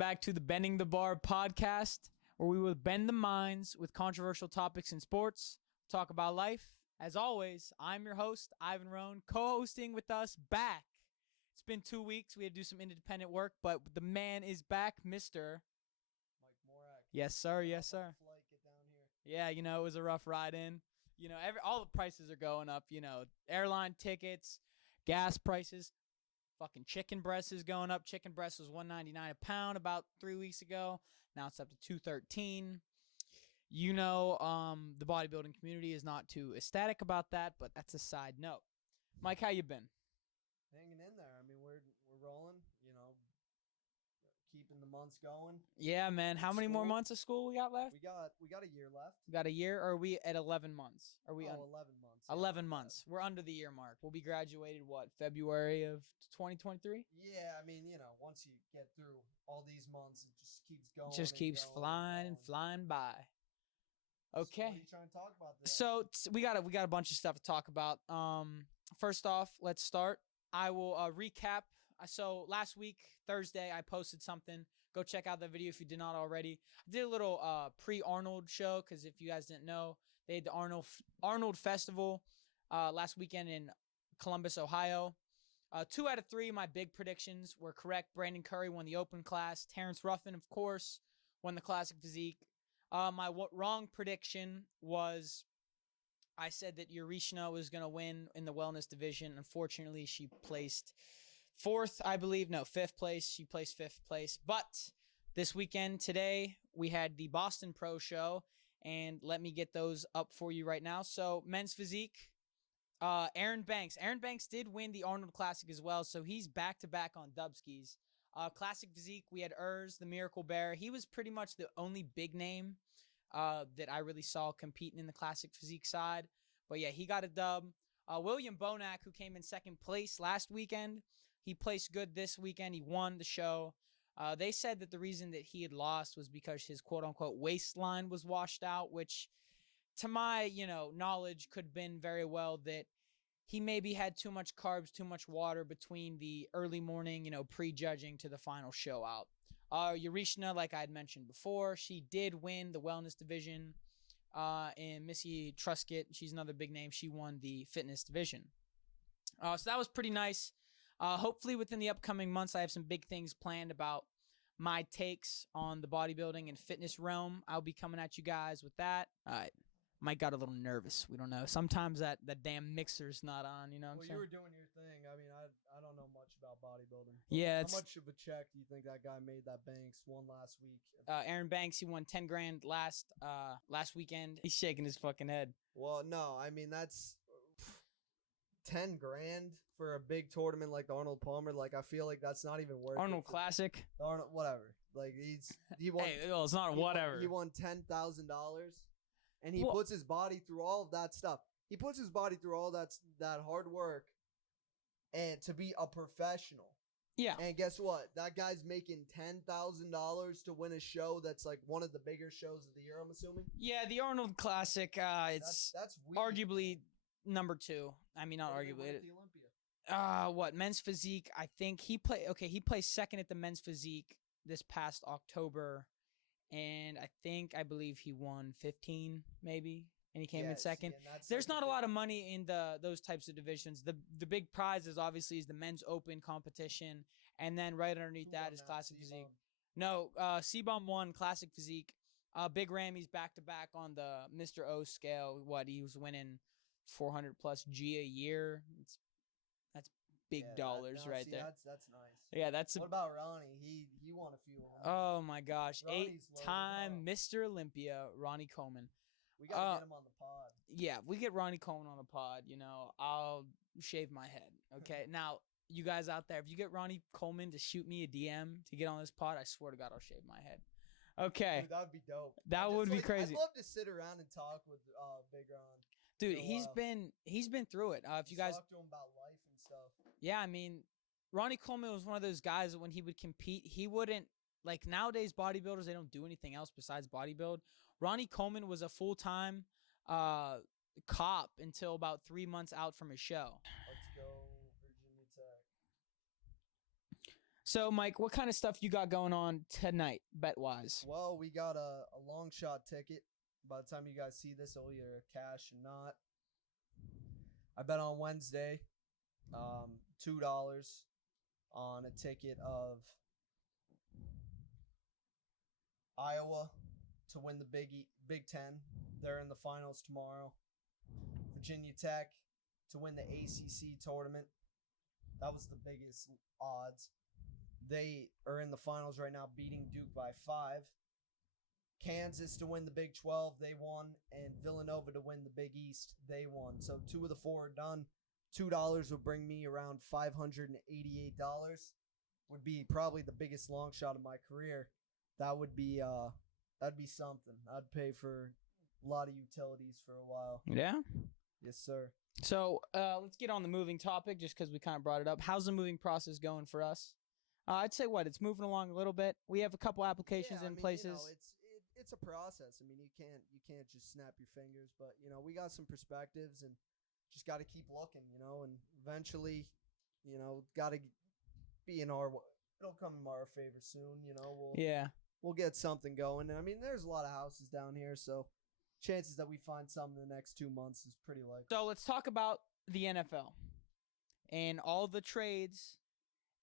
back to the Bending the Bar podcast, where we will bend the minds with controversial topics in sports, talk about life. As always, I'm your host, Ivan Rohn, co-hosting with us back. It's been 2 weeks. We had to do some independent work, but the man is back, Mr. Mike Morak. Yes, sir. Yes, sir. Flight, get down here. Yeah, it was a rough ride in. All the prices are going up. Airline tickets, gas prices. Fucking chicken breast is going up. Chicken breast was $1.99 a pound about 3 weeks ago. Now it's up to $2.13. The bodybuilding community is not too ecstatic about that, but that's a side note. Mike, how you been? Hanging in there. I mean, we're rolling. Keeping the months going. Yeah, man. How many more months of school we got left? We got a year left. We got a year, or are we at 11 months? 11 months. 11 months. We're under the year mark. We'll be graduated, February of 2023? Yeah, I mean, once you get through all these months, it just keeps going. It just keeps flying and flying by. Okay. So what are you trying to talk about today? So we got a bunch of stuff to talk about. First off, let's start. I will recap. So last week, Thursday, I posted something. Go check out that video if you did not already. I did a little pre-Arnold show because if you guys didn't know, they had the Arnold Festival last weekend in Columbus, Ohio. 2 out of 3 of my big predictions were correct. Brandon Curry won the open class. Terrence Ruffin, of course, won the classic physique. My wrong prediction was I said that Urishna was going to win in the wellness division. Unfortunately, she placed fifth place. She placed 5th place. But this weekend, today, we had the Boston Pro Show, and let me get those up for you right now. So, men's physique, Aaron Banks. Aaron Banks did win the Arnold Classic as well, so he's back-to-back on Dubskis. Classic physique, we had Urs, the Miracle Bear. He was pretty much the only big name that I really saw competing in the classic physique side. But yeah, he got a dub. William Bonac, who came in 2nd place last weekend, he placed good this weekend. He won the show. They said that the reason that he had lost was because his quote-unquote waistline was washed out, which to my, knowledge could have been very well that he maybe had too much carbs, too much water between the early morning, pre-judging to the final show out. Urishna, like I had mentioned before, she did win the wellness division. And Missy Truscott, she's another big name. She won the fitness division. So that was pretty nice. Hopefully within the upcoming months, I have some big things planned about my takes on the bodybuilding and fitness realm. I'll be coming at you guys with that. All right. Mike got a little nervous. We don't know. Sometimes that damn mixer's not on, what I'm saying? You were doing your thing. I mean, I don't know much about bodybuilding. Yeah. How much of a check do you think that guy made that Banks won last week? Aaron Banks, he won $10,000 last weekend. He's shaking his fucking head. Well, no, I mean, that's $10,000 for a big tournament like the Arnold Palmer. Like, I feel like that's not even worth it. Arnold Classic. Arnold, whatever. Like, he won. Hey, it's not whatever. He won $10,000. And he puts his body through all of that stuff. He puts his body through all that hard work and to be a professional. Yeah. And guess what? That guy's making $10,000 to win a show that's like one of the bigger shows of the year, I'm assuming. Yeah, the Arnold Classic, that's weird. Arguably number 2. I mean, not arguably. The Olympia. Men's physique, I think he placed 2nd at the men's physique this past October. And I believe he won 15, maybe, and he came in 2nd. There's not a lot of money in those types of divisions. The big prize is obviously the men's open competition, and then right underneath that is classic physique. No, C-Bomb won classic physique. Big Ramy's back-to-back on the Mr. O scale. He was winning 400 plus G a year. That's big dollars right there. That's nice. Yeah, what about Ronnie? He won a few. Oh my gosh, 8-time Mr. Olympia, Ronnie Coleman. We gotta get him on the pod. Yeah, if we get Ronnie Coleman on the pod, I'll shave my head. Okay, now you guys out there, if you get Ronnie Coleman to shoot me a DM to get on this pod, I swear to God, I'll shave my head. Okay. Dude, that would be dope. That would be crazy. I'd love to sit around and talk with Big Ron. Dude, he's been through it. If you guys talk to him about life and stuff. Yeah, I mean, Ronnie Coleman was one of those guys that when he would compete, he wouldn't like nowadays bodybuilders, they don't do anything else besides bodybuild. Ronnie Coleman was a full-time cop until about 3 months out from his show. Let's go Virginia Tech. So, Mike, what kind of stuff you got going on tonight, bet-wise? Well, we got a long shot ticket. By the time you guys see this, it'll either cash or not. I bet on Wednesday, $2 on a ticket of Iowa to win the Big Ten. They're in the finals tomorrow. Virginia Tech to win the ACC tournament. That was the biggest odds. They are in the finals right now, beating Duke by 5. Kansas to win the Big 12, they won. And Villanova to win the Big East, they won. So 2 of the 4 are done. $2 would bring me around $588. Would be probably the biggest long shot of my career. That'd be something. I'd pay for a lot of utilities for a while. Yeah? Yes, sir. So let's get on the moving topic just because we kind of brought it up. How's the moving process going for us? I'd say it's moving along a little bit. We have a couple applications in places. You know, it's a process. I mean, you can't just snap your fingers, but you know, we got some perspectives and just got to keep looking, you know, and eventually, you know, got to be in our. It'll come in our favor soon, you know. We'll get something going. And I mean, there's a lot of houses down here, so chances that we find something in the next 2 months is pretty likely. So let's talk about the NFL and all the trades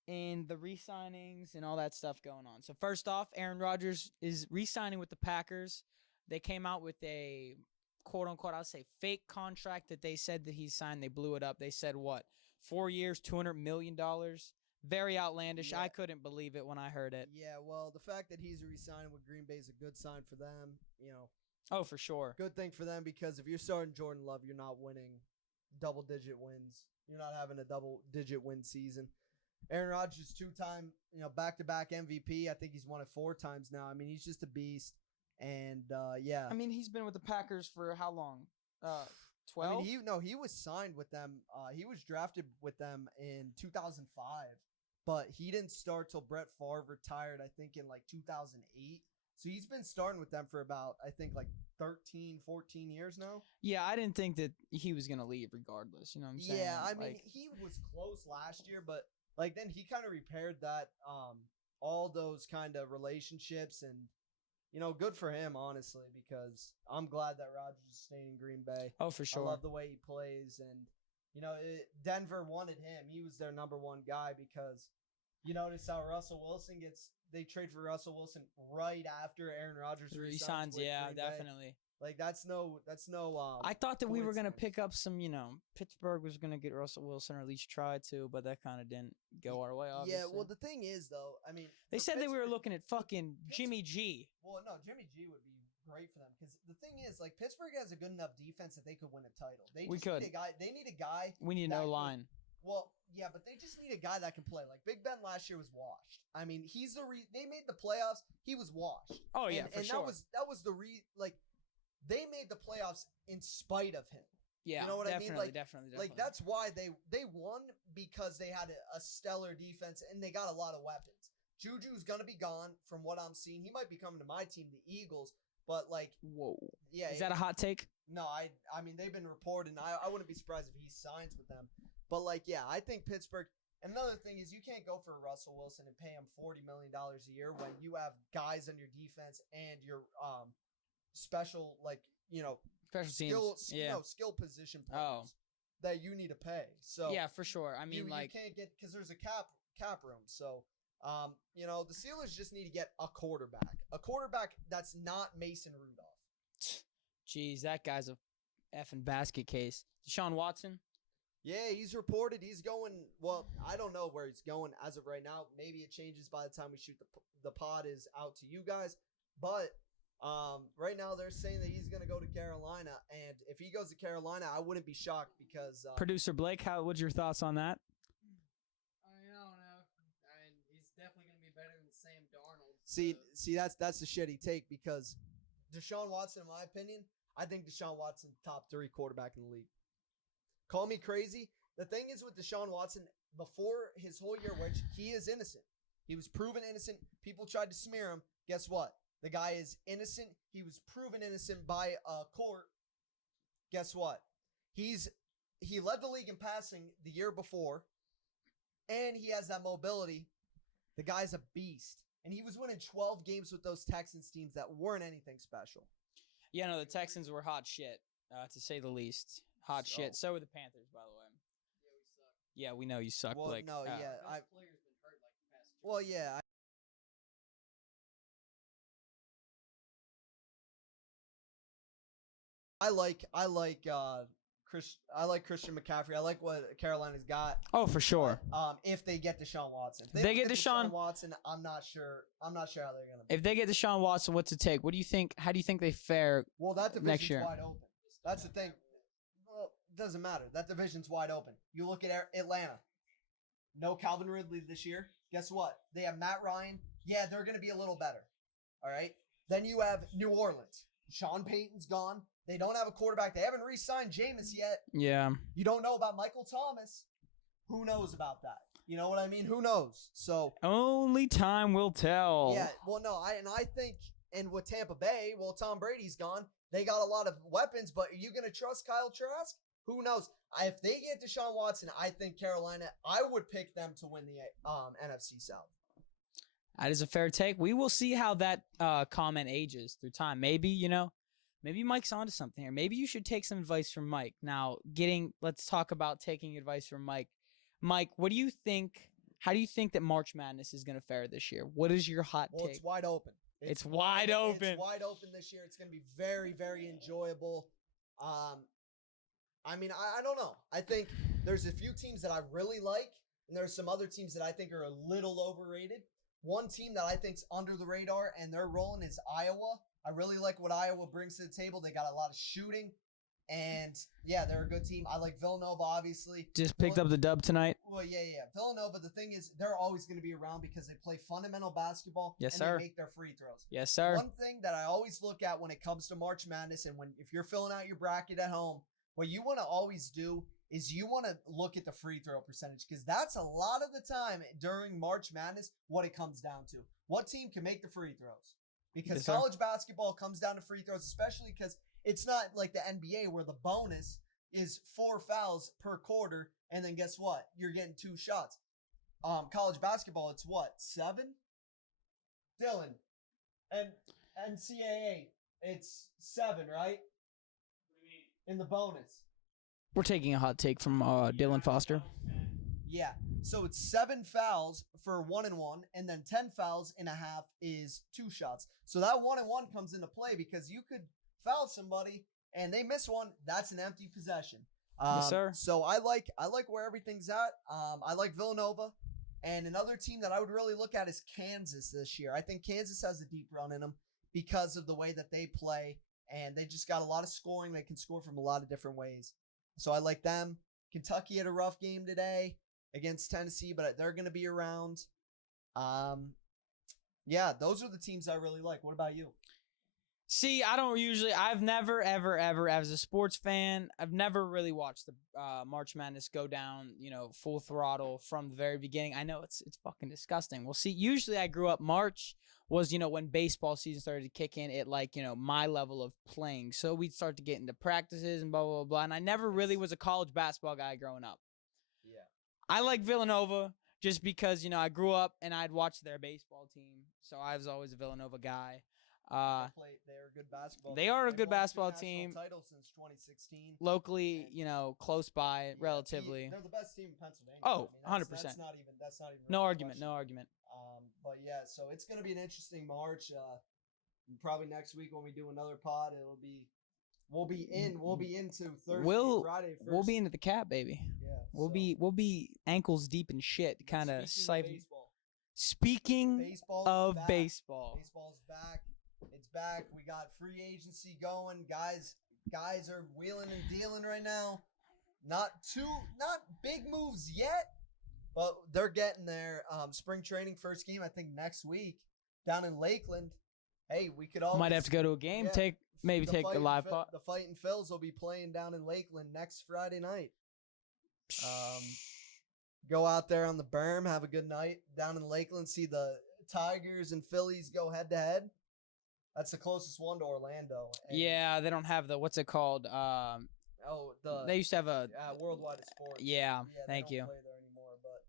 and the re-signings and all that stuff going on. So first off, Aaron Rodgers is re-signing with the Packers. They came out with a quote-unquote, I'll say fake contract that they said that he signed. They blew it up. They said, 4 years, $200 million? Very outlandish. Yeah. I couldn't believe it when I heard it. Yeah, well, the fact that he's re-signing with Green Bay is a good sign for them, you know. Oh, for sure. Good thing for them because if you're starting Jordan Love, you're not winning double-digit wins. You're not having a double-digit win season. Aaron Rodgers, 2-time, you know, back-to-back MVP. I think he's won it 4 times now. I mean, he's just a beast. And, yeah. I mean, he's been with the Packers for how long? 12? I mean, he was signed with them. He was drafted with them in 2005. But he didn't start till Brett Favre retired, I think, in, 2008. So he's been starting with them for about, I think, 13, 14 years now. Yeah, I didn't think that he was going to leave regardless. You know what I'm saying? Yeah, I mean, he was close last year, but, then he kind of repaired that, all those kind of relationships. And, you know, good for him, honestly, because I'm glad that Rodgers is staying in Green Bay. Oh, for sure. I love the way he plays. And, you know, Denver wanted him. He was their number 1 guy because you notice how Russell Wilson they trade for Russell Wilson right after Aaron Rodgers resigns. Yeah, definitely. That's no. I thought that we were gonna pick up some. You know, Pittsburgh was gonna get Russell Wilson or at least try to, but that kind of didn't go our way. Obviously. Yeah. Well, the thing is, though, I mean, they said that we were looking at fucking Jimmy G. Well, no, Jimmy G would be great for them because the thing is, Pittsburgh has a good enough defense that they could win a title. They need a guy. We need no line. Well, yeah, but they just need a guy that can play. Big Ben last year was washed. I mean, he's they made the playoffs. He was washed. Oh yeah, for sure. that was the they made the playoffs in spite of him. Yeah, you know what definitely, I mean? Definitely. That's why they won because they had a stellar defense and they got a lot of weapons. Juju's gonna be gone from what I'm seeing. He might be coming to my team, the Eagles, but whoa, yeah, is that a hot take? No, I mean they've been reporting. I wouldn't be surprised if he signs with them. But yeah, I think Pittsburgh. Another thing is you can't go for Russell Wilson and pay him $40 million a year when you have guys on your defense and your special special teams, skill position players that you need to pay. So yeah, for sure. I mean, you can't get because there's a cap room. So the Steelers just need to get a quarterback that's not Mason Rudolph. Jeez, that guy's a effing basket case. Deshaun Watson. Yeah, he's reported he's going. Well, I don't know where he's going as of right now. Maybe it changes by the time we shoot the pod is out to you guys. But right now they're saying that he's going to go to Carolina, and if he goes to Carolina, I wouldn't be shocked because Producer Blake, what's your thoughts on that? I don't know. I mean, he's definitely going to be better than Sam Darnold. See, that's the shitty take because Deshaun Watson, in my opinion, I think Deshaun Watson top 3 quarterback in the league. Call me crazy. The thing is with Deshaun Watson, before his whole year, which he is innocent. He was proven innocent. People tried to smear him. Guess what? The guy is innocent. He was proven innocent by a court. Guess what? He led the league in passing the year before, and he has that mobility. The guy's a beast. And he was winning 12 games with those Texans teams that weren't anything special. Yeah, no, the Texans were hot shit, to say the least. Hot shit. So were the Panthers, by the way. Yeah, we suck. Yeah, we know you suck, Well, Blake. no, yeah. Best player's been hurt like the past 2 Well, yeah. I like Christian McCaffrey. I like what Carolina's got. Oh, for sure. If they get Deshaun Watson. If They don't get Deshaun Watson, I'm not sure how they're gonna be. If they get Deshaun Watson, what's it take? What do you think? How do you think they fare? Well, that division's next year? wide open. That's the thing. Well, it doesn't matter. That division's wide open. You look at Atlanta. No Calvin Ridley this year. Guess what? They have Matt Ryan. Yeah, they're going to be a little better. All right. Then you have New Orleans. Sean Payton's gone. They don't have a quarterback. They haven't re-signed Jameis yet. Yeah. You don't know about Michael Thomas. Who knows about that? You know what I mean? Who knows? So Only time will tell. yeah. Well, no. I think, and with Tampa Bay, well, Tom Brady's gone. They got a lot of weapons, but are you going to trust Kyle Trask? Who knows? If they get Deshaun Watson, I think Carolina, I would pick them to win the NFC South. That is a fair take. We will see how that comment ages through time. Maybe, maybe Mike's onto something here. Maybe you should take some advice from Mike. Now, let's talk about taking advice from Mike. Mike, what do you think? How do you think that March Madness is going to fare this year? What is your hot take? It's wide open. It's wide open. It's wide open this year. It's going to be very, very enjoyable. I mean, I don't know. I think there's a few teams that I really like, and there's some other teams that I think are a little overrated. One team that I think's under the radar, and they're rolling, is Iowa. I really like what Iowa brings to the table. They got a lot of shooting, and yeah, they're a good team. I like Villanova, obviously. Just picked up the dub tonight. Well, yeah. Villanova, the thing is, they're always going to be around because they play fundamental basketball. Yes, and sir. They make their free throws. Yes, sir. One thing that I always look at when it comes to March Madness, and if you're filling out your bracket at home, what you want to always do is you want to look at the free throw percentage, because that's a lot of the time during March Madness what it comes down to. What team can make the free throws? Because college basketball comes down to free throws, especially because it's not like the NBA where the bonus is 4 fouls per quarter, and then guess what? You're getting 2 shots. College basketball, it's what? 7? Dylan. And NCAA, it's 7, right? In the bonus. We're taking a hot take from Dylan Foster. Yeah. So it's 7 fouls for 1 and 1, and then 10 fouls in a half is 2 shots. So that 1 and 1 comes into play because you could foul somebody and they miss one. That's an empty possession. Yes, sir. So I like where everything's at. I like Villanova. And another team that I would really look at is Kansas this year. I think Kansas has a deep run in them because of the way that they play. And they just got a lot of scoring. They can score from a lot of different ways. So I like them. Kentucky had a rough game today against Tennessee, but they're going to be around. Yeah, those are the teams I really like. What about you? See, I've never, ever, as a sports fan, I've never really watched the March Madness go down, full throttle from the very beginning. I know it's fucking disgusting. Well, see, usually I grew up, March was, when baseball season started to kick in at my level of playing. So we'd start to get into practices and blah, blah, blah. And I never really was a college basketball guy growing up. Yeah. I like Villanova just because, I grew up and I'd watch their baseball team. So I was always a Villanova guy. They're a good basketball They team. are a good won basketball 2 team. national titles since 2016. Locally, close by, relatively. They're the best team in Pennsylvania. Oh, I mean, 100%. That's not even No really argument, question. no argument. But yeah, so it's gonna be an interesting March. Probably next week when we do another pod, we'll be into Thursday, Friday. First. We'll be into the cap, baby. Yeah, we'll be ankles deep in shit, kind of siphon. Speaking of baseball, baseball's back. It's back. We got free agency going. Guys are wheeling and dealing right now. Not big moves yet, but they're getting there. Spring training first game, I think next week down in Lakeland. Hey, we could all might have to go to a game. Yeah, take a live pot. The Fightin' Phils will be playing down in Lakeland next Friday night. Go out there on the berm, have a good night down in Lakeland. See the Tigers and Phillies go head to head. That's the closest one to Orlando. And yeah, they don't have the what's it called? They used to have a Worldwide Sports. Yeah, thank you. Play there anymore, but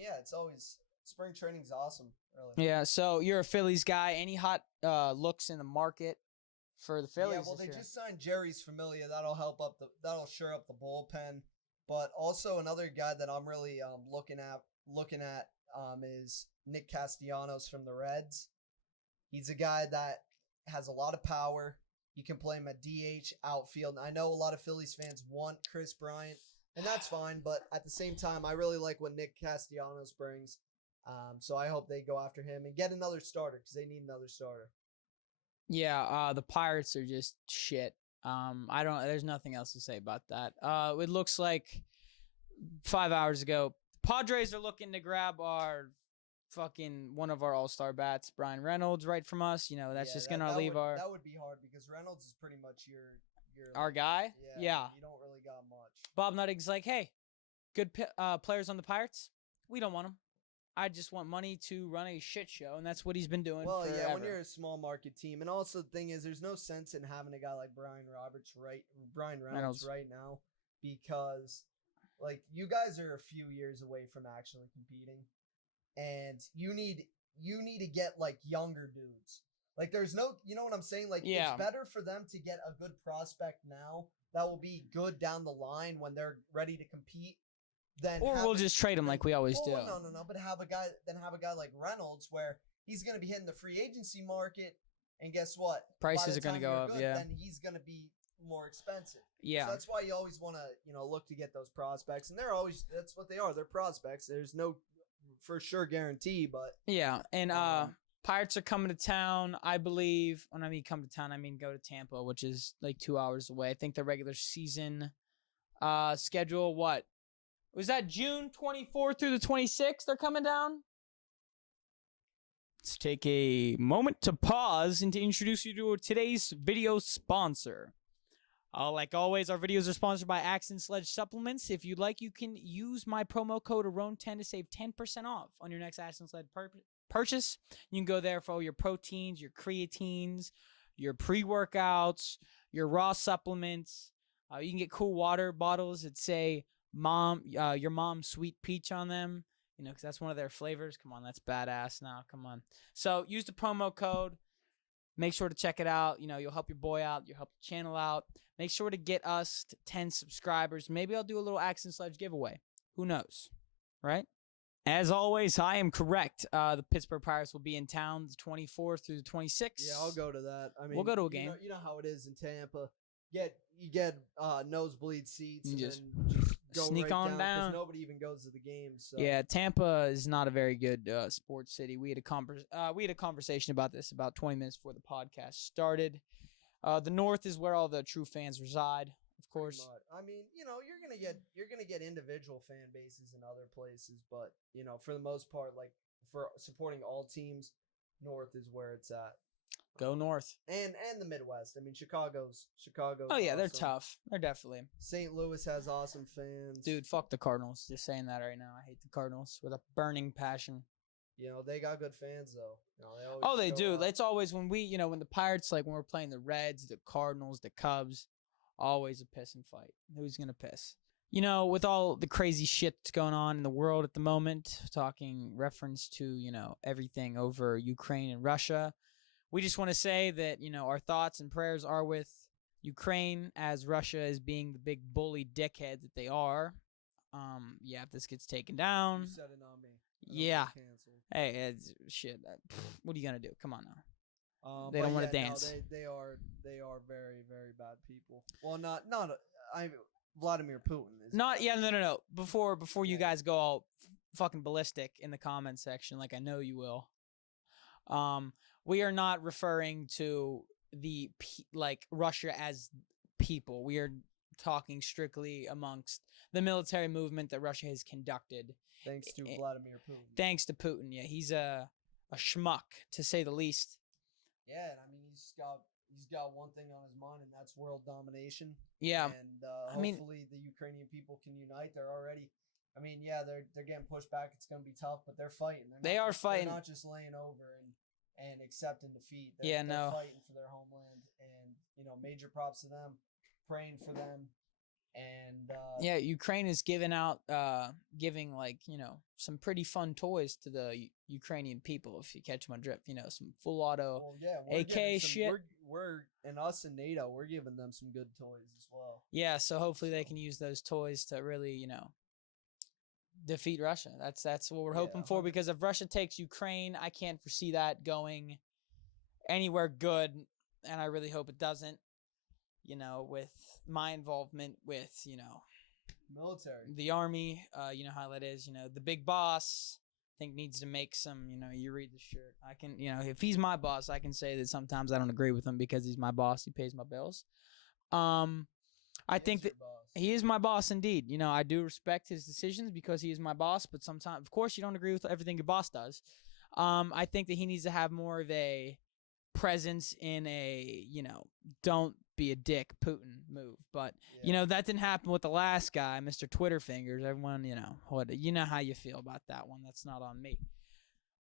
yeah, it's always spring training's awesome. Really. Yeah. So you're a Phillies guy. Any hot looks in the market for the Phillies? Yeah, well, they just signed Jerry's Familia. That'll shore up the bullpen. But also another guy that I'm really looking at is Nick Castellanos from the Reds. He's a guy that has a lot of power. You can play him at DH, outfield. I know a lot of Phillies fans want Chris Bryant, and that's fine. But at the same time, I really like what Nick Castellanos brings. So I hope they go after him and get another starter because they need another starter. Yeah, the Pirates are just shit. There's nothing else to say about that. It looks like 5 hours ago, Padres are looking to grab one of our all-star bats, Brian Reynolds, right from us. That's just going to leave That would be hard because Reynolds is pretty much our guy. Yeah. You don't really got much. Bob Nuttig's like, hey, good players on the Pirates. We don't want them. I just want money to run a shit show, and that's what he's been doing forever. Yeah, when you're a small market team, and also the thing is, there's no sense in having a guy like Brian Reynolds right now, because like you guys are a few years away from actually competing, and you need to get like younger dudes. Like there's no, you know what I'm saying? Like it's better for them to get a good prospect now that will be good down the line when they're ready to compete. We'll just trade him like we always do. No. But have a guy like Reynolds where he's going to be hitting the free agency market, and guess what? Prices are going to go up. Then he's going to be more expensive. Yeah. So that's why you always want to look to get those prospects, and that's what they are. They're prospects. There's no for sure guarantee, but yeah. And Pirates are coming to town, I believe. When I mean come to town, I mean go to Tampa, which is like 2 hours away. I think the regular season schedule was that June 24th through the 26th they're coming down? Let's take a moment to pause and to introduce you to today's video sponsor. Like always, our videos are sponsored by Axe Sledge Supplements. If you'd like, you can use my promo code ARONE10 to save 10% off on your next Axe Sledge purchase. You can go there for all your proteins, your creatines, your pre-workouts, your raw supplements. You can get cool water bottles that say your mom's sweet peach on them, because that's one of their flavors. Come on, that's badass now. Come on. So use the promo code. Make sure to check it out. You'll help your boy out. You'll help the channel out. Make sure to get us to 10 subscribers. Maybe I'll do a little Axe Sledge giveaway. Who knows, right? As always, I am correct. The Pittsburgh Pirates will be in town the 24th through the 26th. Yeah, I'll go to that. I mean, we'll go to a game. You know how it is in Tampa. You get nosebleed seats and just go sneak right on down. Because nobody even goes to the games. So. Yeah, Tampa is not a very good sports city. We had a conversation about this about 20 minutes before the podcast started. The North is where all the true fans reside, of course. I mean, you're gonna get individual fan bases in other places, but for the most part, like for supporting all teams, North is where it's at. Go North. And the Midwest. I mean, Chicago's. Oh yeah, awesome. They're tough. They're definitely. St. Louis has awesome fans. Dude, fuck the Cardinals. Just saying that right now. I hate the Cardinals with a burning passion. They got good fans though. They do. Up. It's always when when the Pirates, like when we're playing the Reds, the Cardinals, the Cubs, always a piss and fight. Who's gonna piss? With all the crazy shit that's going on in the world at the moment, talking reference to, everything over Ukraine and Russia. We just want to say that, our thoughts and prayers are with Ukraine as Russia is being the big bully dickhead that they are. If this gets taken down. You said it on me. Yeah. Hey, shit. What are you going to do? Come on now. They don't want to dance. No, they are very, very bad people. Well, Vladimir Putin is. No. Before you guys go all fucking ballistic in the comment section, like I know you will. We are not referring to Russia as people. We are talking strictly amongst the military movement that Russia has conducted. Thanks to Vladimir Putin. Thanks to Putin, yeah. He's a schmuck, to say the least. Yeah, and I mean, he's got one thing on his mind, and that's world domination. Yeah. And hopefully the Ukrainian people can unite. They're already... I mean, yeah, they're getting pushed back. It's going to be tough, but they're fighting. They are fighting. They're not just laying over and accepting defeat. They're fighting for their homeland, and major props to them, praying for them, And Yeah, Ukraine is giving out, giving like some pretty fun toys to the Ukrainian people. If you catch my drift, some full auto well, yeah, AK shit. We're and us in NATO, we're giving them some good toys as well. Yeah, so hopefully they can use those toys to really defeat Russia. That's what we're hoping for, because if Russia takes Ukraine, I can't foresee that going anywhere good, and I really hope it doesn't. With my involvement with Military. the army, you know how that is. The big boss, I think, needs to make some. You read the shirt. I can, if he's my boss, I can say that sometimes I don't agree with him because he's my boss. He pays my bills. I think that he is my boss indeed. I do respect his decisions because he is my boss, but sometimes, of course, you don't agree with everything your boss does. I think that he needs to have more of a presence in a, don't be a dick Putin move. But, that didn't happen with the last guy, Mr. Twitter Fingers. Everyone, you know how you feel about that one. That's not on me.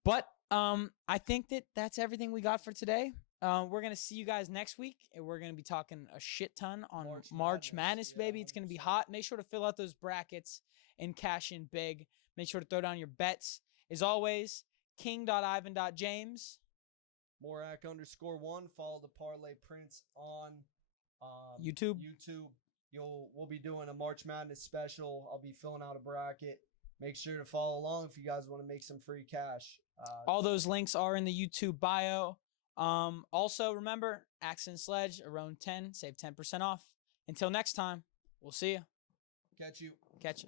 But I think that that's everything we got for today. We're going to see you guys next week, and we're going to be talking a shit ton on March Madness, baby. It's going to be hot. Make sure to fill out those brackets and cash in big. Make sure to throw down your bets. As always, king.ivan.james. Morak_1. Follow the Parlay Prince on YouTube. We'll be doing a March Madness special. I'll be filling out a bracket. Make sure to follow along if you guys want to make some free cash. All those links are in the YouTube bio. Also, remember, Accent Sledge, around 10, save 10% off. Until next time, we'll see you. Catch you. Catch you.